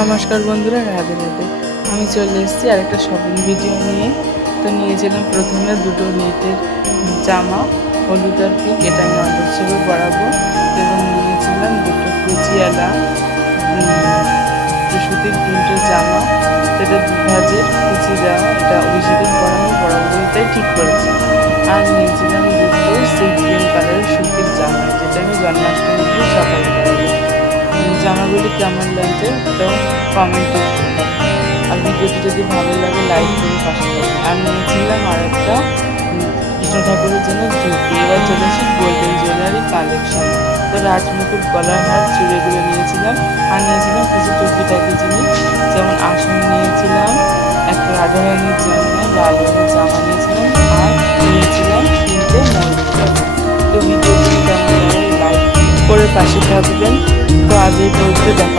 নমস্কার বন্ধুরা, রাধে রাধে। আমি চলে এসেছি আরেকটা শপিং ভিডিও নিয়ে। তো নিয়েছিলাম প্রথমে দুটো নেটের জামা, হলুদ আর পিঙ্ক, এটা আমি অন্তর্সেবে পরাবো। এবং নিয়েছিলাম দুটো কুচিয়ালা সুতির প্রিন্টের জামা, এটা দুভাজের কুচি দেওয়া, এটা অভিষেকের পরাবো বলতেই ঠিক করেছি। আর নিয়েছিলাম দুটো সি গ্রিন কালারের সুতির জামা, যেটা আমি জন্মাষ্টমীর দিন সকালে পরাবো। জামাগুলি কেমন লাগছে তো কমেন্টে করবেন। আর ভিডিওটি যদি ভালো লাগে লাইক করে পাশে থাকবেন। আর নিয়েছিলাম আর একটা কৃষ্ণ ঠাকুরের জন্য ধুতি। এবার চলেছি গোল্ডেন জুয়েলারি কালেকশন। তো রাজমুকুট, গলার হার, চুড়িগুলো নিয়েছিলাম। আর নিয়েছিলাম কিছু টুকিটাকি জিনিস, যেমন আসন নিয়েছিলাম, একটা রাধারানীর জন্য লাল রঙের জামা নিয়েছিলাম, আর নিয়েছিলাম 3টে ময়ূর জামা। তো ভিডিওটি কেমন লাগে লাইক করে পাশে থাকবেন। তো আজ এই পর্যন্ত দেখা